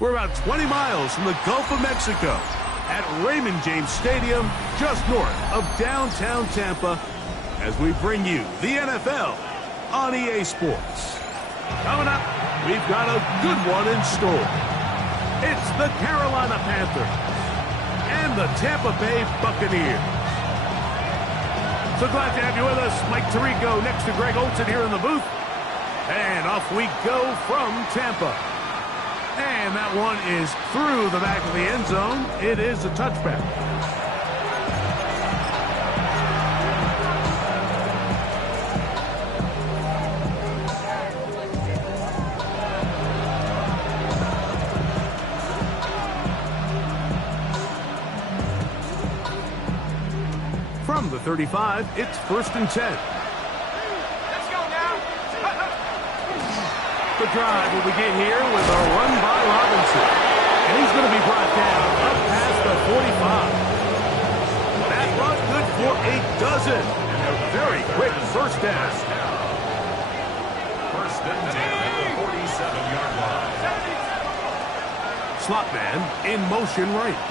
We're about 20 miles from the Gulf of Mexico at Raymond James Stadium, just north of downtown Tampa, as we bring you the NFL on EA Sports. Coming up, we've got a good one in store. It's the Carolina Panthers and the Tampa Bay Buccaneers. So glad to have you with us. Mike Tirico next to Greg Olsen here in the booth. And off we go from Tampa. And that one is through the back of the end zone. It is a touchback. From the 35, it's 1st and 10. The drive will begin here with a run by Robinson. And he's going to be brought down up past the 45. That run good for a dozen. And a very quick first down. 1st and 10 at the 47-yard line. Slot man in motion right.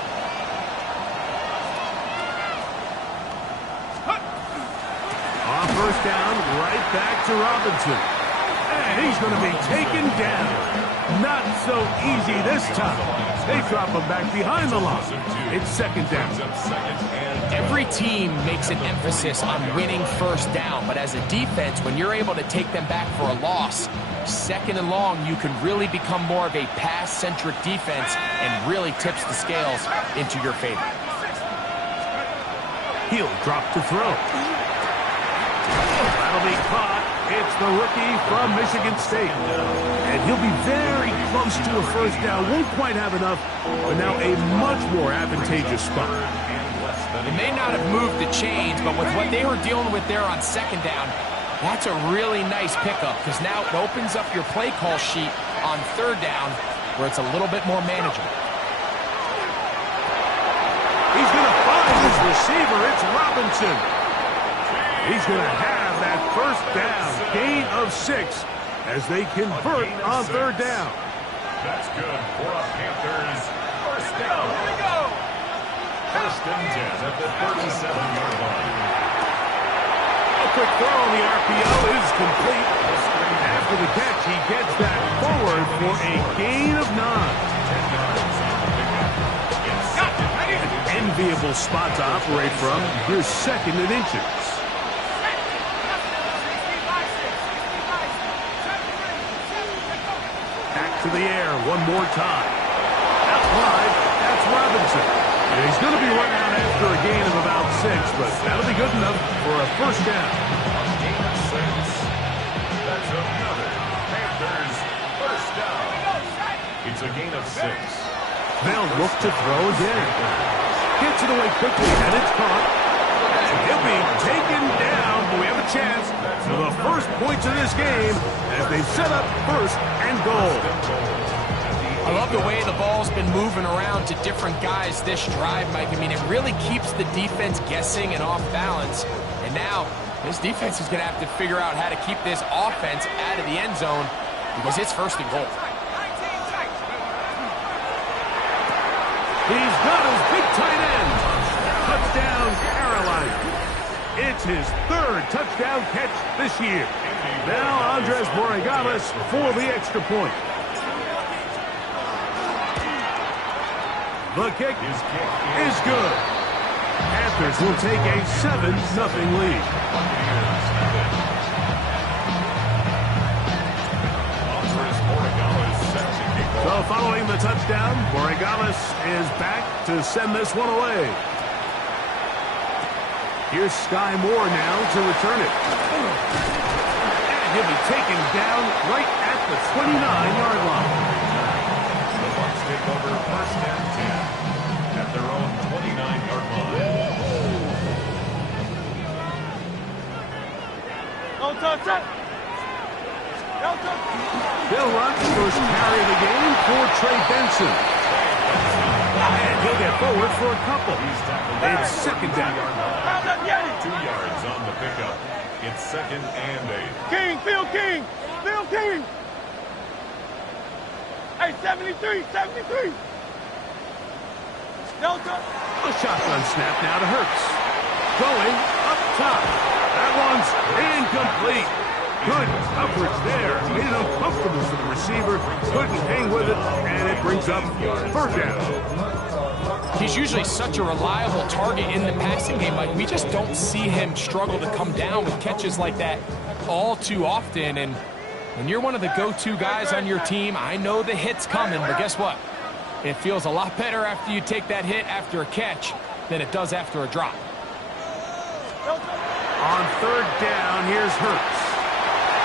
On 1st down, right back to Robinson. And he's going to be taken down. Not so easy this time. They drop him back behind the line. It's 2nd down. Every team makes an emphasis on winning 1st down, but as a defense, when you're able to take them back for a loss, 2nd and long, you can really become more of a pass-centric defense and really tips the scales into your favor. He'll drop to throw. That'll be caught. It's the rookie from Michigan State. And he'll be very close to a 1st down. Won't quite have enough, but now a much more advantageous spot. They may not have moved the chains, but with what they were dealing with there on 2nd down, that's a really nice pickup because now it opens up your play call sheet on 3rd down where it's a little bit more manageable. He's going to find his receiver. It's Robinson. He's going to have that 1st down, gain of 6, as they convert on 3rd down. That's good for a Panthers 1st down. Here we go. 1st and 10 at the 37-yard line. A quick throw on the RPO is complete. After the catch, he gets that forward for a gain of 9. An enviable spot to operate from. Here's 2nd and inches. To the air one more time. Out wide, that's Robinson. And he's going to be run out after a gain of about 6, but that'll be good enough for a 1st down. A gain of 6. That's another Panthers 1st down. It's a gain of 6. They'll look to throw again. Gets it away quickly, and it's caught. And he'll be taken down, but we have a chance for the first points of this game as they've set up 1st and goal. I love the way the ball's been moving around to different guys this drive, Mike. I mean, it really keeps the defense guessing and off balance. And now, this defense is going to have to figure out how to keep this offense out of the end zone because it's 1st and goal. He's got his big tight end. Touchdown, Carolina. It's his 3rd touchdown catch this year. Now Andres Borregales for the extra point. The kick is good. Panthers will take a 7-0 lead. So following the touchdown, Borregales is back to send this one away. Here's Skiii now to return it. And he'll be taken down right at the 29-yard line. The Bucs take over first and 10 at their own 29-yard line. Bill Ruck's first carry of the game for Trey Benson. And he'll get forward for a couple. It's second down. 2 yards on the pickup. It's second and 8. King, Phil King, Phil King. Hey, 73, 73. Delta. A shotgun snap now to Hurts. Going up top. That one's incomplete. Good coverage there. Made it uncomfortable for the receiver. Couldn't hang with it, and it brings up third down. He's usually such a reliable target in the passing game. Like, we just don't see him struggle to come down with catches like that all too often. And when you're one of the go-to guys on your team, I know the hit's coming, but guess what? It feels a lot better after you take that hit after a catch than it does after a drop. On third down, here's Hurts.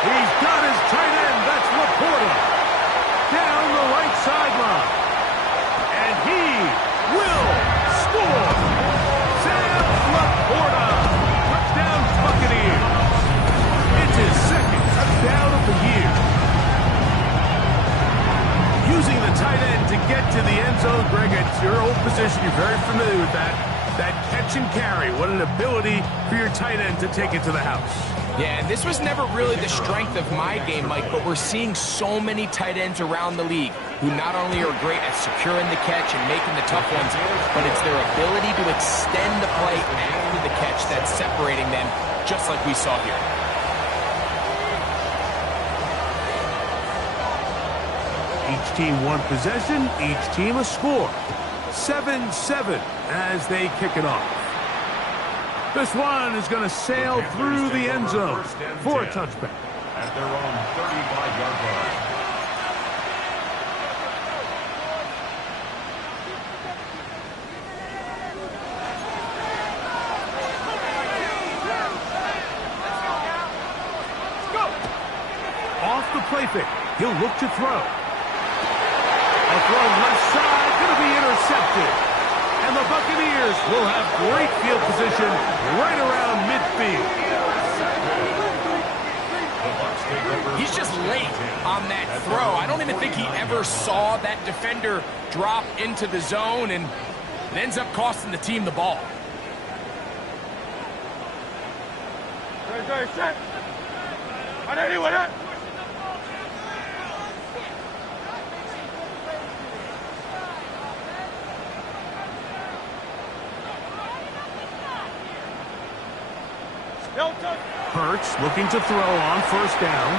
He's got his tight end. That's Laporta. Down the right sideline. And he will score. Sam Laporta. Touchdown Buccaneers. It's his second touchdown of the year. Using the tight end to get to the end zone, Greg, it's your old position. You're very familiar with that. That catch and carry. What an ability for your tight end to take it to the house. Yeah, and this was never really the strength of my game, Mike, but we're seeing so many tight ends around the league who not only are great at securing the catch and making the tough ones, but it's their ability to extend the play after the catch that's separating them, just like we saw here. Each team one possession, each team a score. 7-7 as they kick it off. This one is going to sail through the end zone for a touchback. At their own 35-yard line. Off the play fake. He'll look to throw. A throw left side, going to be intercepted. And the Buccaneers will have great field position right around midfield. He's just late on that throw. I don't even think he ever saw that defender drop into the zone, and it ends up costing the team the ball. Hurts looking to throw on first down.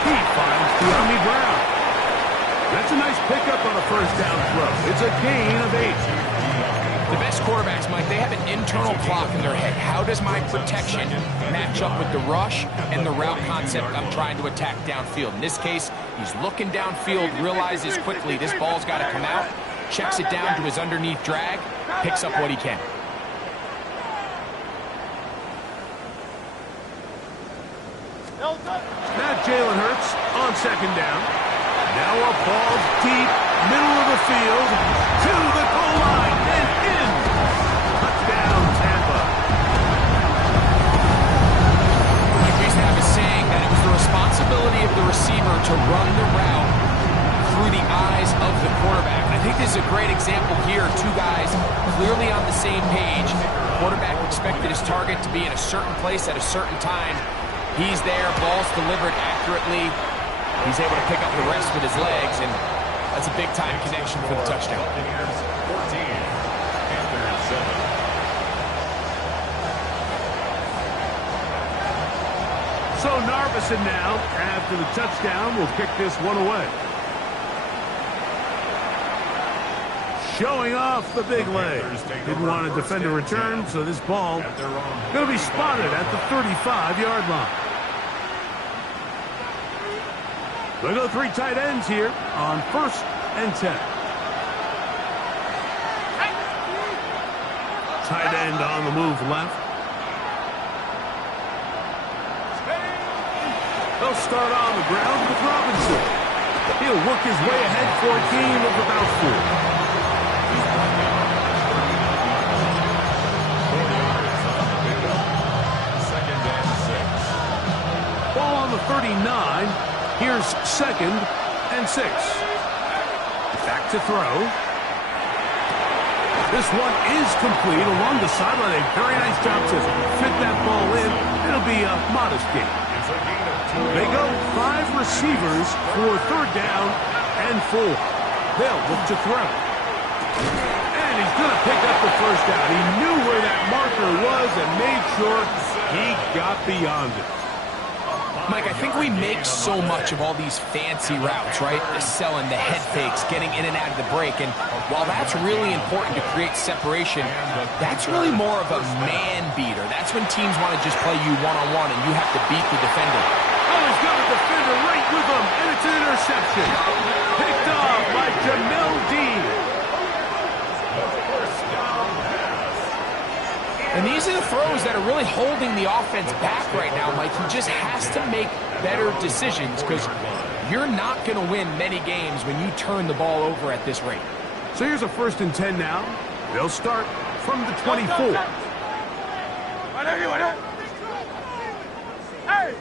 He finds De'Ami Brown. That's a nice pickup on a first down throw. It's a gain of 8. The best quarterbacks, Mike, they have an internal clock in their head. How does my protection match up with the rush and the route concept I'm trying to attack downfield? In this case, he's looking downfield, realizes quickly this ball's got to come out, checks it down to his underneath drag, picks up what he can. Now Jalen Hurts on second down. Now a ball deep, middle of the field, to the goal line, and in. Touchdown, Tampa. Like we used to have a saying that it was the responsibility of the receiver to run the route through the eyes of the quarterback. And I think this is a great example here. Two guys clearly on the same page. The quarterback expected his target to be in a certain place at a certain time. He's there, ball's delivered accurately. He's able to pick up the rest with his legs, and that's a big-time connection for the touchdown. 14, Panthers 7. So Narvison now, after the touchdown, will kick this one away. Showing off the big leg. Didn't want to defend a return, so this ball going to be spotted at the 35-yard line. They'll go 3 tight ends here on first and 10. tight end on the move left. They'll start on the ground with Robinson. He'll work his way ahead for a gain of about 4. Ball on the 39. Here's 2nd and 6. Back to throw. This one is complete along the sideline. A very nice job to fit that ball in. It'll be a modest gain. They go 5 receivers for 3rd down and 4. They'll look to throw. And he's going to pick up the 1st down. He knew where that marker was and made sure he got beyond it. Mike, I think we make so much of all these fancy routes, right? The selling, the head fakes, getting in and out of the break. And while that's really important to create separation, that's really more of a man beater. That's when teams want to just play you one-on-one and you have to beat the defender. Oh, he's got a defender right with him, and it's an interception. Picked off by Jamel Dean. And these are the throws that are really holding the offense back right now, Mike. He just has to make better decisions because you're not going to win many games when you turn the ball over at this rate. So here's a 1st and 10 now. They'll start from the 24. Hey!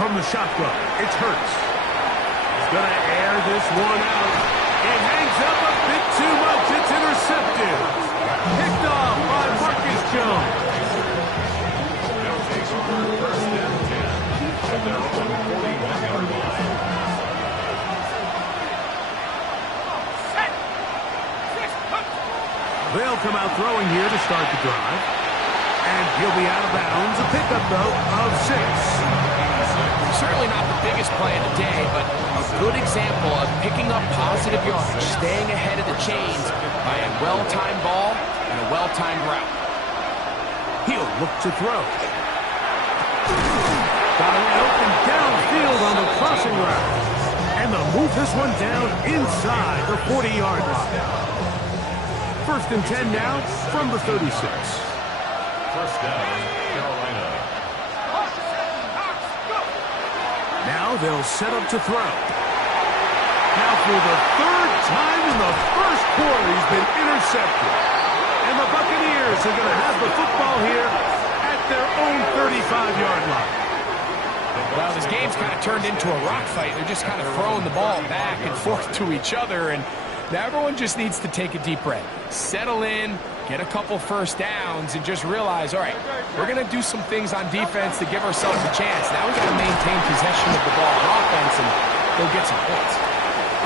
From the shotgun, it's Hurts. He's going to air this one out. It hangs up a bit too much. It's intercepted. Picked off by Marcus Jones. They'll come out throwing here to start the drive. And he'll be out of bounds. A pickup, though, of 6. Certainly not the biggest play of the day, but a good example of picking up positive yardage, staying ahead of the chains by a well-timed ball and a well-timed route. He'll look to throw. Got it open downfield on the crossing route. And they'll move this one down inside the 40-yard line. 1st and 10 now from the 36. 1st down, Carolina. Now they'll set up to throw. Now for the 3rd time in the 1st quarter, he's been intercepted. And the Buccaneers are going to have the football here at their own 35-yard line. Well, this game's kind of turned into a rock fight. They're just kind of throwing the ball back and forth to each other, and now everyone just needs to take a deep breath. Settle in, get a couple 1st downs, and just realize, all right, we're going to do some things on defense to give ourselves a chance. Now we've got to maintain possession of the ball on offense and go get some points.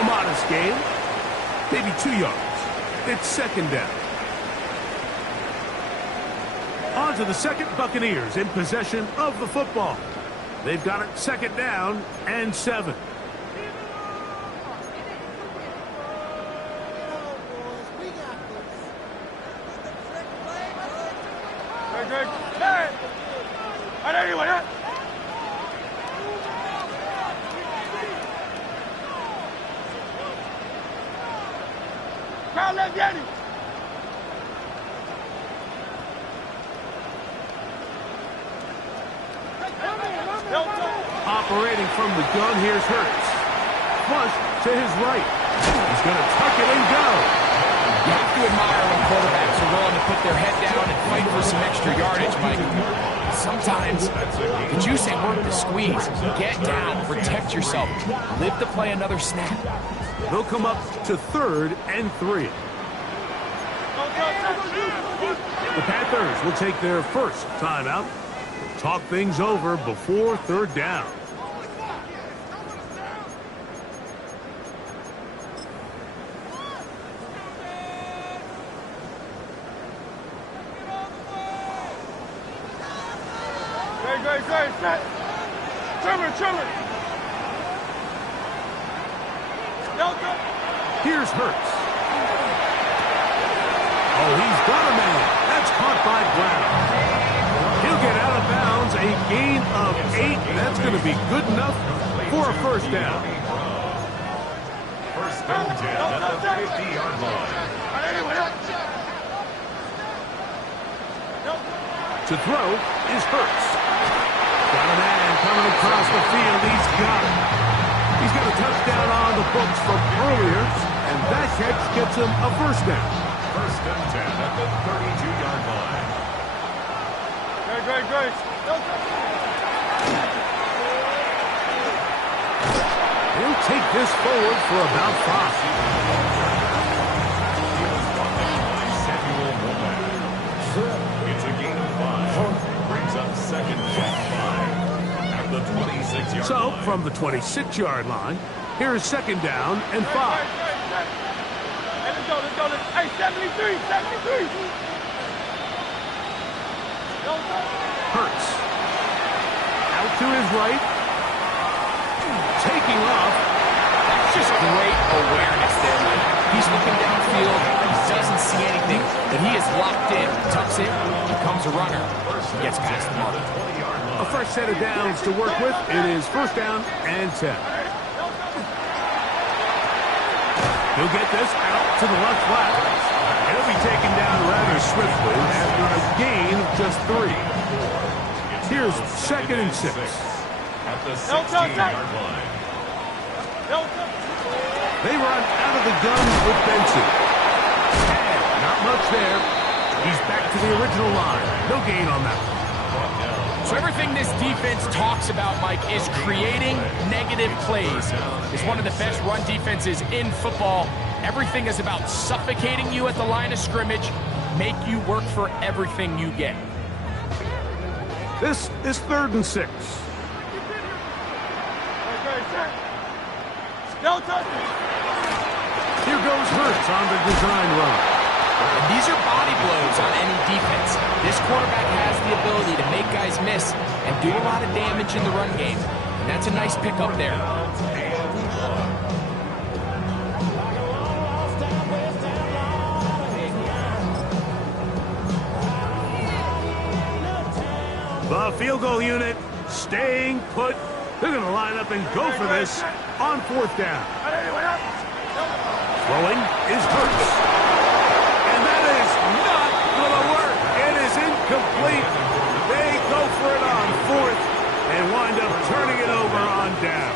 A modest gain, maybe 2 yards. It's 2nd down. On to the 2nd, Buccaneers in possession of the football. They've got it 2nd down and 7. Operating from the gun, here's Hurts. Flush to his right. He's going to tuck it and go. You have to admire when quarterbacks are willing to put their head down and fight for some extra yardage, Mike. Sometimes, did you say work the squeeze? Get down, protect yourself, live to play another snap. They'll come up to 3rd and 3. The Panthers will take their 1st timeout. Talk things over before 3rd down. Great, set. Trimmer. Here's Hurts. Oh, he's got a man. That's caught by Brown. He'll get out of bounds. A gain of 8. That's going to be good enough for a first down. First and 10 at the 50-yard line. To throw is Hurts. Got a man coming across the field. He's got it. He's got a touchdown on the books from earlier, and that catch gets him a first down. First and 10 at the 32-yard line. Great. He'll take this forward for about 5. He was brought down by Samuel Womack. It's a gain of 5. Brings up second and 5 at the 26-yard So, line. from the 26-yard line, here is second down and 5. Hey, let's go. Hey, 73. Hurts. Out to his right. Taking off. That's just great awareness there, Mike. He's looking downfield. He doesn't see anything, but he is locked in. Tucks it, becomes a runner. Gets past the mark. A fresh set of downs to work with. It is first down and 10. He'll get this out to the left flat. He'll be taken down rather swiftly after a gain of just 3. Here's second and 6. At the 16-yard line. They run out of the gun with Benson. And not much there. He's back to the original line. No gain on that one. So everything this defense talks about, Mike, is creating negative plays. It's one of the best run defenses in football. Everything is about suffocating you at the line of scrimmage, make you work for everything you get. This is third and 6. Here goes Hurts on the design run. And these are body blows on any defense. This quarterback has the ability to make guys miss and do a lot of damage in the run game. And that's a nice pickup there. The field goal unit staying put. They're going to line up and go for this on fourth down. Throwing is Hurts. And that is not going to work. It is incomplete. They go for it on fourth and wind up turning it over on down.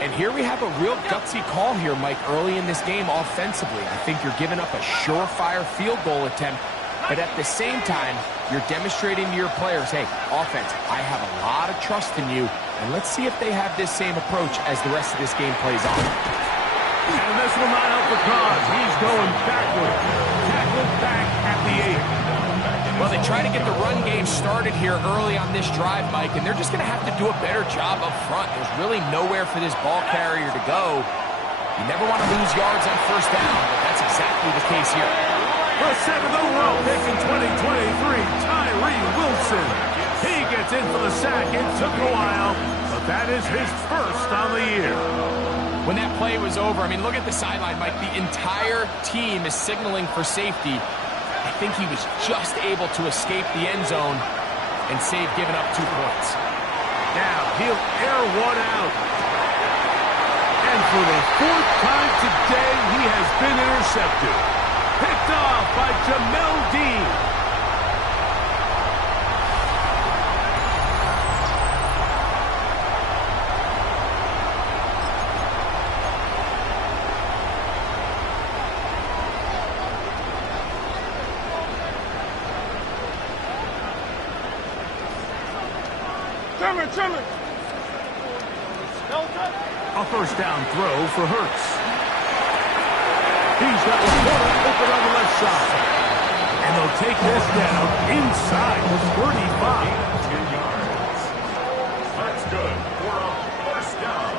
And here we have a real gutsy call here, Mike, early in this game offensively. I think you're giving up a surefire field goal attempt, but at the same time, you're demonstrating to your players, hey, offense, I have a lot of trust in you, and let's see if they have this same approach as the rest of this game plays on. And this will not help the cause. He's going backward. Tackled back at the 8. Well, they try to get the run game started here early on this drive, Mike, and they're just going to have to do a better job up front. There's really nowhere for this ball carrier to go. You never want to lose yards on first down, but that's exactly the case here. The 7th overall pick in 2023, Tyree Wilson. He gets in for the sack. It took a while, but that is his first on the year. When that play was over, I mean, look at the sideline, Mike. The entire team is signaling for safety. I think he was just able to escape the end zone and save giving up 2 points. Now he'll air one out. And for the 4th time today, he has been intercepted. Picked off by Jamel Dean. Trimmer. A first down throw for Hurts. He's got Laporta open on the left side. And they'll take this down inside the 35. 10 yards. That's good for a first down.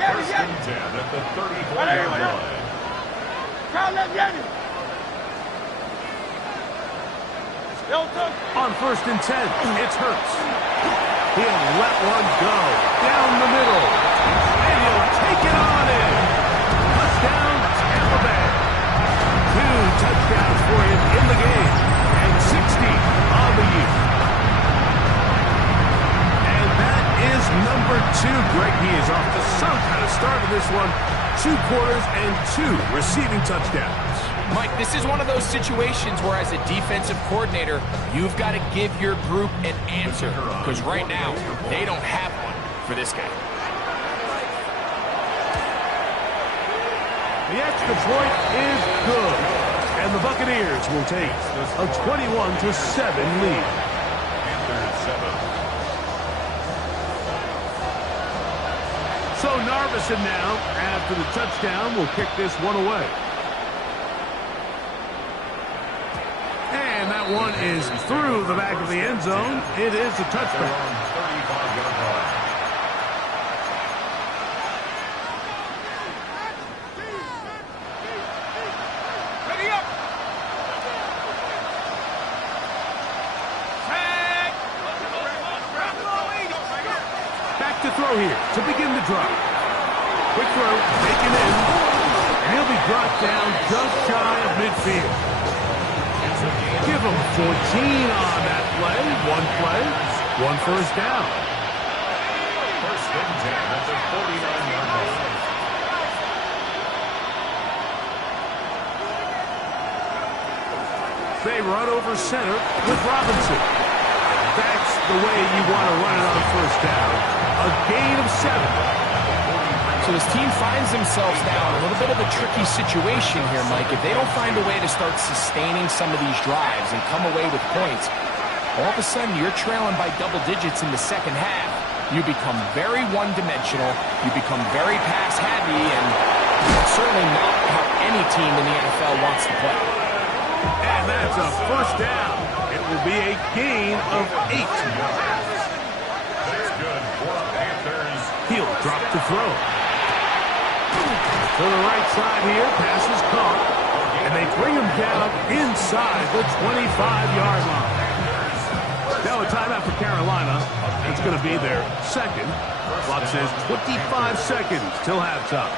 First and 10 at the 34-yard line. On first and 10, it's Hurts. He'll let one go down the middle. And he'll take it on in. Touchdown, Tampa Bay. this one. 2 quarters and 2 receiving touchdowns. Mike, this is one of those situations where as a defensive coordinator, you've got to give your group an answer. Because right now, they don't have one for this guy. The extra point is good. And the Buccaneers will take a 21-7 lead. So Narvison now, after the touchdown, will kick this one away. And that one is through the back of the end zone. It is a touchdown. To throw here to begin the drive. Quick throw, taken in, and he'll be brought down just shy of midfield. Give him 14 on that play. 1 first down. First and 10 at the 49-yard line. They run over center with Robinson. That's the way you want to run it on first down. A gain of 7. So this team finds themselves now in a little bit of a tricky situation here, Mike. If they don't find a way to start sustaining some of these drives and come away with points, all of a sudden you're trailing by double digits in the second half. You become very one-dimensional. You become very pass-heavy, and that's certainly not how any team in the NFL wants to play. And that's a first down. It will be a gain of 8. He'll drop to throw. To the right side here, pass is caught. And they bring him down inside the 25-yard line. Now a timeout for Carolina. It's going to be their second. Clock says 25 seconds till halftime.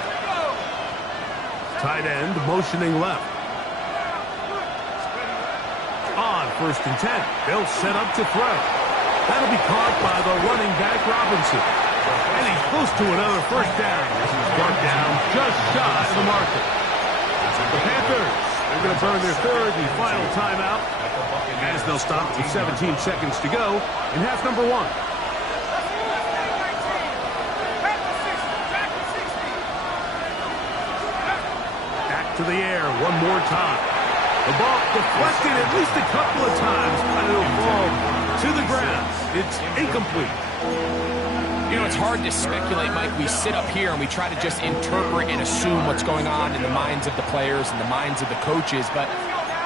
Tight end motioning left. On first and 10. They'll set up to throw. That'll be caught by the running back Robinson. And he's close to another first down. He's brought down just shy of the marker. The Panthers, they're going to burn their third and final timeout as they'll stop with 17 seconds to go in half number 1. Back to the air one more time. The ball deflected at least a couple of times, but it'll fall to the ground. It's incomplete. You know, it's hard to speculate, Mike. We sit up here and we try to just interpret and assume what's going on in the minds of the players and the minds of the coaches, but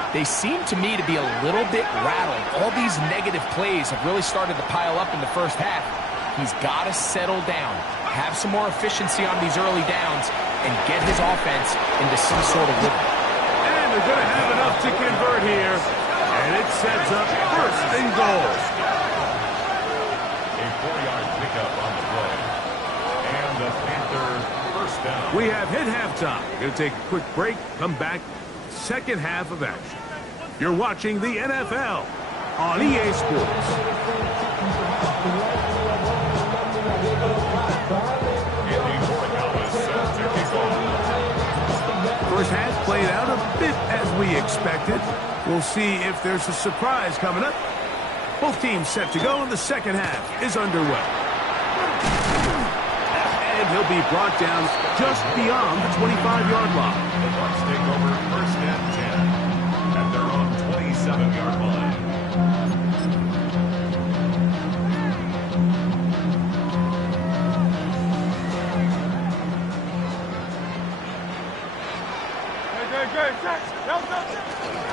they seem to me to be a little bit rattled. All these negative plays have really started to pile up in the first half. He's got to settle down, have some more efficiency on these early downs, and get his offense into some sort of rhythm. And they're going to have enough to convert here, and it sets up first and goal. A 4-yard pickup on the play. And the Panther first down. We have hit halftime. Going to take a quick break, come back, second half of action. You're watching the NFL on EA Sports. First half played out a bit as we expected. We'll see if there's a surprise coming up. Both teams set to go, and the second half is underway. And he'll be brought down just beyond the 25-yard line. The Bucs take over first and 10 at their own 27-yard line.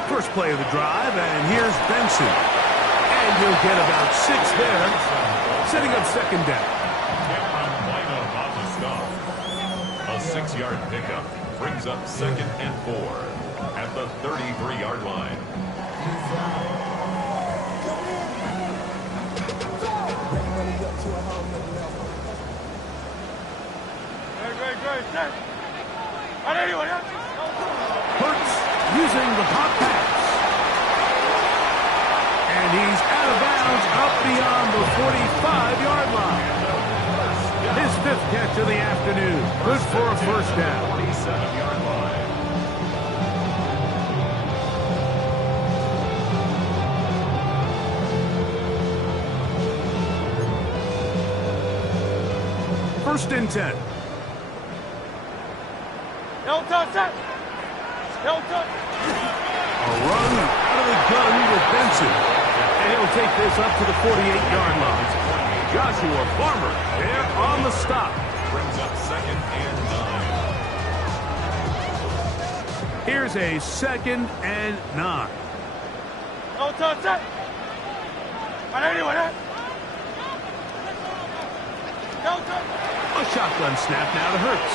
First play of the drive, and here's Benson. And he'll get about 6 there, setting up second down. A 6-yard pickup brings up second and 4 at the 33-yard line. Hurts using the pop pass. And he's out of bounds up beyond the 45-yard line. His 5th catch of the afternoon. Good for a first down. 27-yard line. First and 10. No touch that. No touch. A run out of the gun with Benson. And he'll take this up to the 48-yard line. Joshua Farmer there on the stop. Brings up second and 9. Here's a second and 9. No touch that. Anyway, that. No touch. A shotgun snap now to Hurts.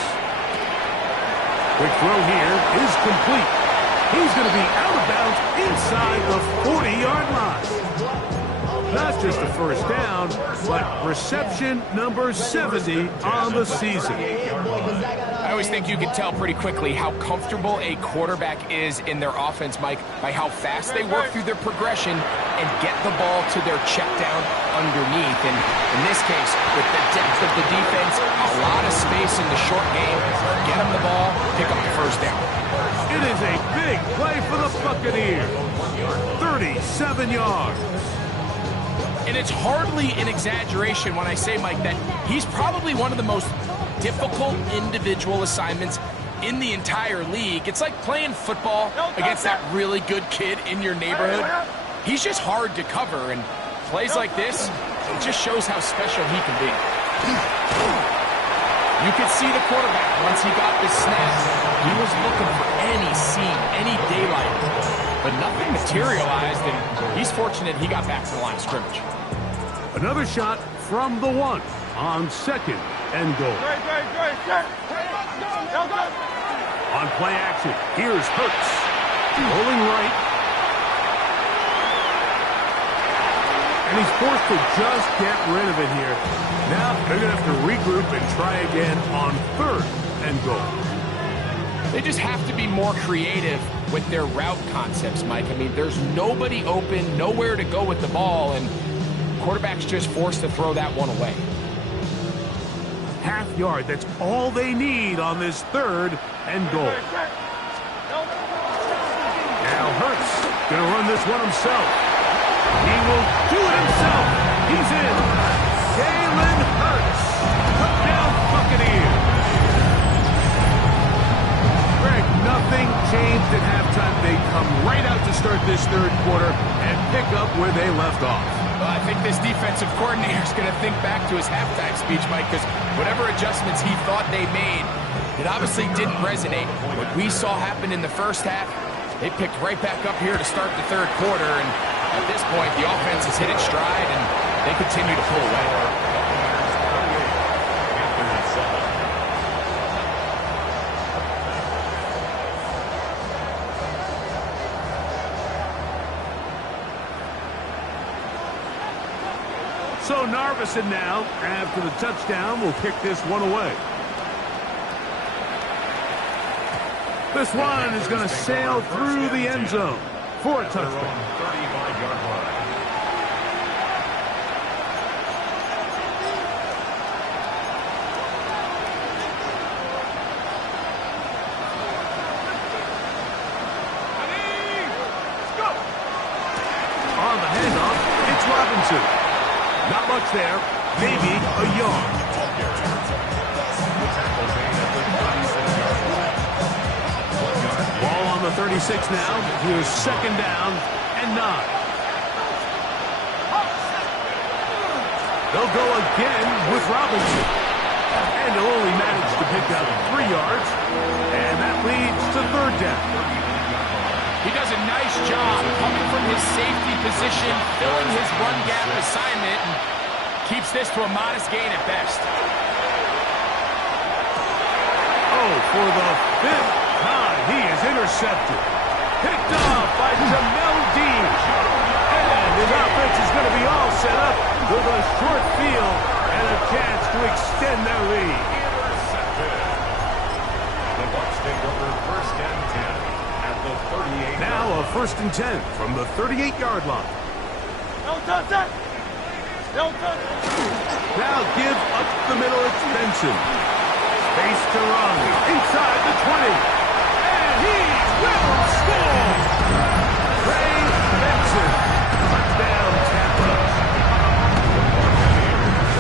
Quick throw here is complete. He's going to be out of bounds inside the 40-yard line. Not just a first down, but reception number 70 on the season. I always think you can tell pretty quickly how comfortable a quarterback is in their offense, Mike, by how fast they work through their progression and get the ball to their check down underneath. And in this case, with the depth of the defense, a lot of space in the short game, get them the ball, pick up the first down. It is a big play for the Buccaneers. 37 yards. And it's hardly an exaggeration when I say, Mike, that he's probably one of the most difficult individual assignments in the entire league. It's like playing football against that really good kid in your neighborhood. He's just hard to cover, and plays like this, it just shows how special he can be. You could see the quarterback, once he got this snap, he was looking for any seam, any daylight, but nothing materialized, and he's fortunate he got back to the line of scrimmage. Another shot from the 1 on second and goal. On play action, here's Hurts. Rolling right. And he's forced to just get rid of it here. Now they're going to have to regroup and try again on third and goal. They just have to be more creative with their route concepts, Mike. I mean, there's nobody open, nowhere to go with the ball, and quarterback's just forced to throw that one away. Half yard, that's all they need on this third and goal. Now Hurts going to run this one himself. He will do it himself. He's in. Jalen Hurts. Touchdown Buccaneers. Greg, nothing changed at halftime. They come right out to start this third quarter and pick up where they left off. Well, I think this defensive coordinator is going to think back to his halftime speech, Mike, because whatever adjustments he thought they made, it obviously didn't resonate. What we saw happen in the first half, they picked right back up here to start the third quarter, and at this point, the offense has hit its stride, and they continue to pull away. So Narveson now, after the touchdown, will kick this one away. This one is going to sail through the end zone for a touchdown. 35-yard line. On the handoff, it's Robinson. Not much there, maybe a yard. Ball on the 36 now. Here's second down and 9. They'll go again with Robinson. And he'll only manage to pick up 3 yards. And that leads to third down. He does a nice job coming from his safety position, filling his run gap assignment, and keeps this to a modest gain at best. Oh, for the 5th time, he is intercepted. Picked off by Jamel Dean. And his offense is going to be all set up with a short field and a chance to extend their lead. Intercepted. The Bucs take over first and 10. Now a first and 10 from the 38-yard line. No touch that. No touch. Now give up the middle. It's Benson. Face to run. Inside the 20. And he will score! Trey Benson. Touchdown, Tampa.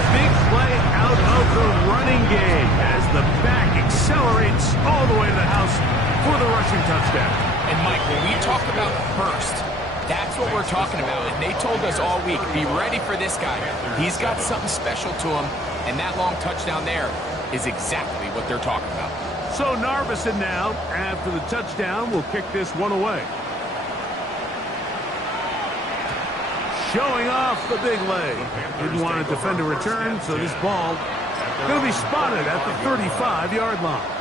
Big play out of the running game as the back accelerates all the way to the house for the rushing touchdown. And Mike, when we talk about burst, that's what we're talking about. And they told us all week, be ready for this guy. He's got something special to him, and that long touchdown there is exactly what they're talking about. So Narveson now, after the touchdown, will kick this one away. Showing off the big leg. Didn't want to defend a return, so this ball going to be spotted at the 35-yard line.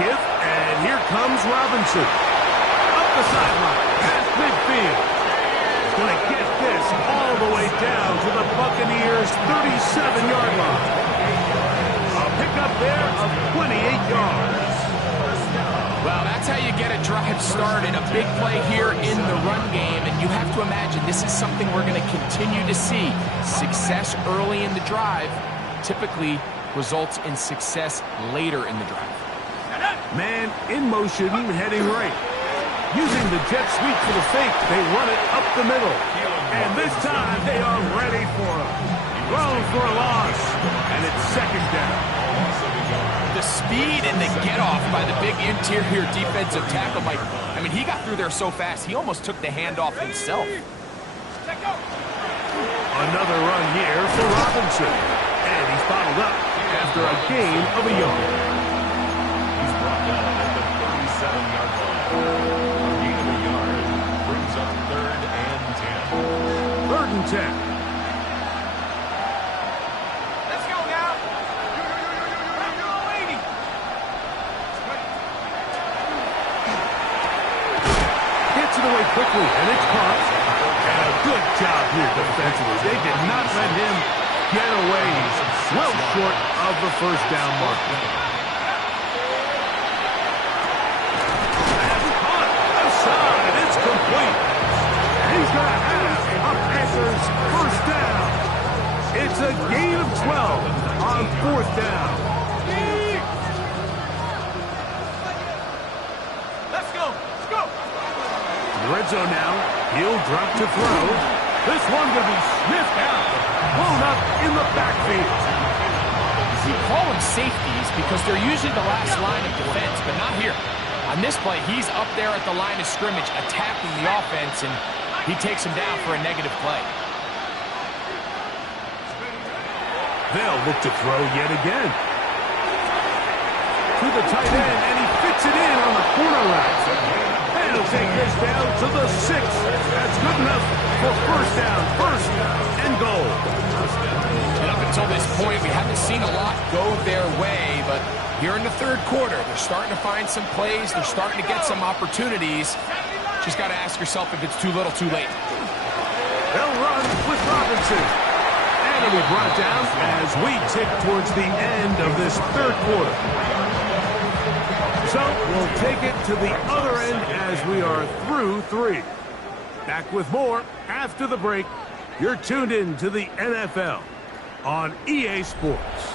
Give, and here comes Robinson. Up the sideline, past midfield. He's going to get this all the way down to the Buccaneers' 37-yard line. A pickup there of 28 yards. Well, that's how you get a drive started. A big play here in the run game, and you have to imagine this is something we're going to continue to see. Success early in the drive typically results in success later in the drive. Man in motion, heading right. Using the jet sweep for the fake, they run it up the middle. And this time, they are ready for him. Thrown for a loss, and it's second down. The speed and the get-off by the big interior defensive tackle, Mike. I mean, he got through there so fast, he almost took the handoff himself. Another run here for Robinson. And he's bottled up after a gain of a yard. He's brought down at the 37-yard line. A gain of a yard brings up 3rd and 10. 3rd and 10. Let's go now. Gets it away quickly, and it's caught. And a good job here defensively. They did not let him get away. He's well short of the first down marker. It's complete. He's going to have a Panthers first down. It's a gain of 12 on 4th down. Let's go. Let's go. Red zone now. He'll drop to throw. This one going to be sniffed out. Blown up in the backfield. You call them safeties because they're usually the last line of defense, but not here. On this play, he's up there at the line of scrimmage attacking the offense, and he takes him down for a negative play. They'll look to throw yet again. To the tight end, and he fits it in on the corner route. And he'll take this down to the 6. That's good enough for first down. First and goal. And up until this point, we haven't seen a lot go their way, but here in the 3rd quarter, they're starting to find some plays. They're starting to get some opportunities. Just got to ask yourself if it's too little, too late. They'll run with Robinson. And it'll be brought down as we tick towards the end of this 3rd quarter. So we'll take it to the other end as we are through 3. Back with more after the break. You're tuned in to the NFL on EA Sports.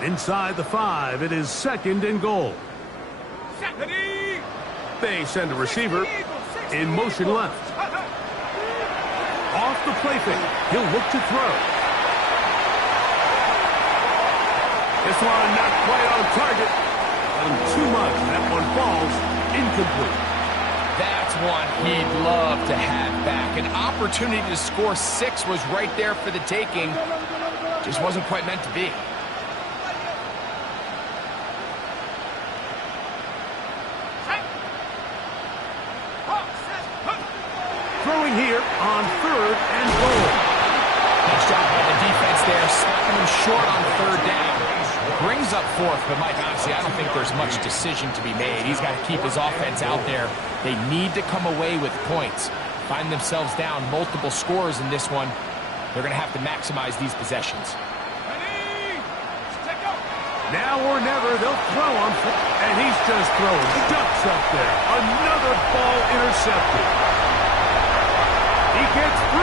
Inside the 5, it is 2nd and goal. They send a receiver in motion left. Off the play fake, he'll look to throw. This one not quite on target. And too much, that one falls incomplete. That's one he'd love to have back. An opportunity to score 6 was right there for the taking. Just wasn't quite meant to be. Throwing going here on 3rd and goal. Nice job by the defense there, stopping them short on 3rd down. Brings up 4th, but Mike, honestly, I don't think there's much decision to be made. He's got to keep his offense out there. They need to come away with points. Find themselves down multiple scores in this one. They're going to have to maximize these possessions. Now or never, they'll throw on, and he's just throwing ducks up there. Another ball intercepted. He gets 3.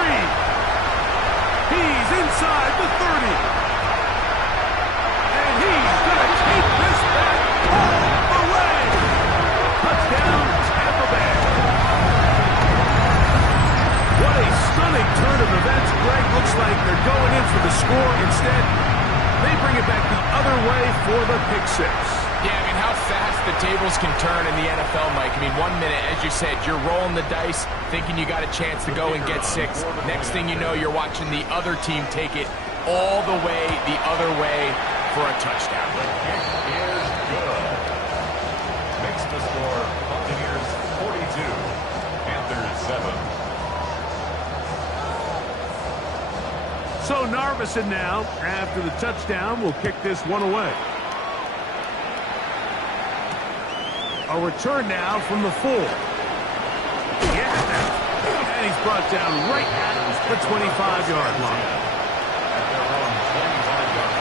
He's inside the 30. And he's going to take this back all the way. Touchdown, Tampa Bay. What a stunning turn of events. Greg, looks like they're going in for the score. Instead, they bring it back the other way for the pick 6. Yeah, I mean, how fast the tables can turn in the NFL, Mike. I mean, 1 minute, as you said, you're rolling the dice, thinking you got a chance to go and get 6. Next thing you know, you're watching the other team take it all the way the other way for a touchdown. The kick is good. Makes the score Buccaneers 42, Panthers 7. So Narveson now, after the touchdown, will kick this one away. A return now from the 4. Yeah, and he's brought down right at the 25-yard line. At their own 25-yard line.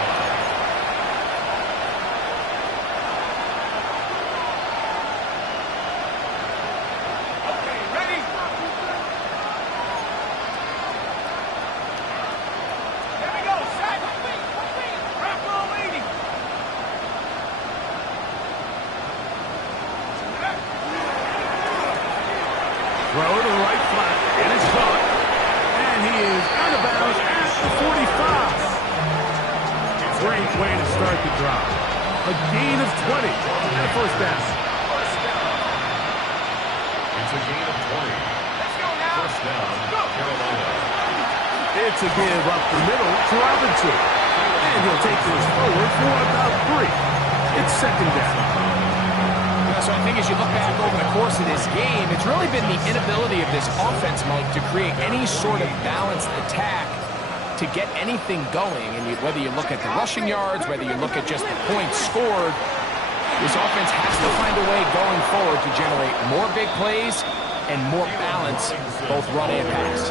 Throw to the right flat, and it's caught. And he is out of bounds at the 45. Great way to start the drive. A gain of 20 and a first down. It's a gain of 20. First down, Carolina. It's a give up the middle to Robinson. And he'll take this forward for about 3. It's second down. So I think as you look back over the course of this game, it's really been the inability of this offense, Mike, to create any sort of balanced attack to get anything going. And whether you look at the rushing yards, whether you look at just the points scored, this offense has to find a way going forward to generate more big plays and more balance, both run and pass.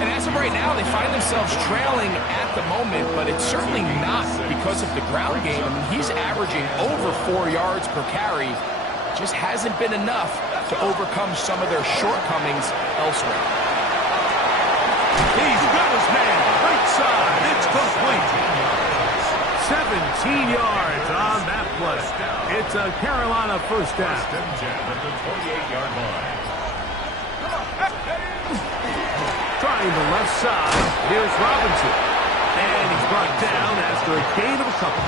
And as of right now, they find themselves trailing at the moment, but it's certainly not because of the ground game. I mean, he's averaging over 4 yards per carry. Just hasn't been enough to overcome some of their shortcomings elsewhere. He's got his man. Right side. It's complete. 17 yards on that play. It's a Carolina first down. First and 10 at the 28-yard line. Trying the left side. Here's Robinson. And he's brought down after a gain of a couple.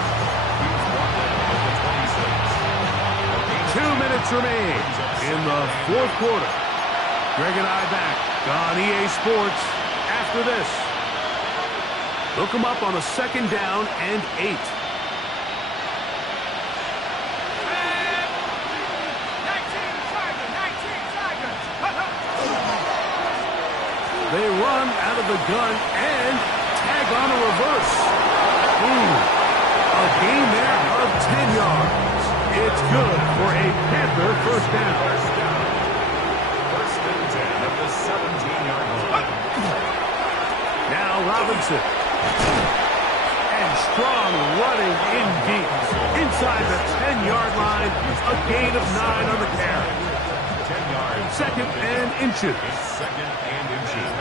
He's brought down at the 26. 2 minutes remain in the 4th quarter. Greg and I back on EA Sports after this. Look them up on a second down and 8. They run out of the gun and tag on a reverse. A gain there of 10 yards. It's good for a Panther first down. First and 10 at the 17-yard line. Now Robinson. And strong running in deep. Inside the 10-yard line. A gain of 9 on the carry. 10 yards. Second and inches. Second and inches.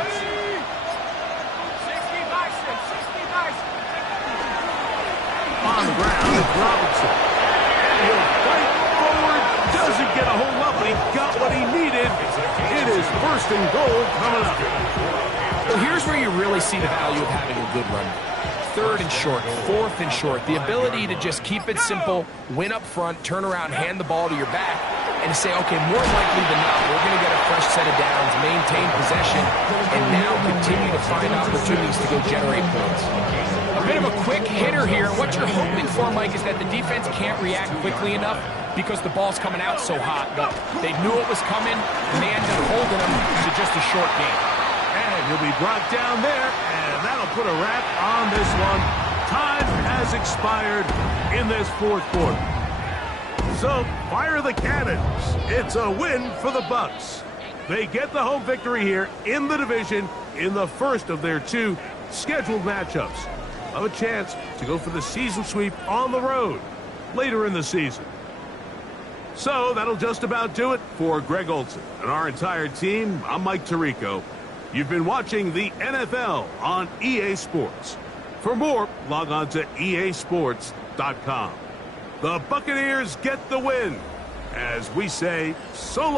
On the ground, it's Robinson. And he'll fight forward. Doesn't get a whole lot, but he got what he needed. It is first and goal coming up. Well, here's where you really see the value of having a good run. 3rd and short, 4th and short. The ability to just keep it simple, win up front, turn around, hand the ball to your back, and to say, okay, more likely than not, we're going to get a fresh set of downs, maintain possession, and now continue to find opportunities to go generate points. A bit of a quick hitter here. What you're hoping for, Mike, is that the defense can't react quickly enough because the ball's coming out so hot. But they knew it was coming, and they ended up holding them to just a short game. And he'll be brought down there, and that'll put a wrap on this one. Time has expired in this fourth quarter. So, fire the cannons. It's a win for the Bucs. They get the home victory here in the division in the first of their 2 scheduled matchups. Have a chance to go for the season sweep on the road later in the season. So that'll just about do it for Greg Olsen and our entire team. I'm Mike Tirico. You've been watching the NFL on EA Sports. For more, log on to easports.com. The Buccaneers get the win as we say so long.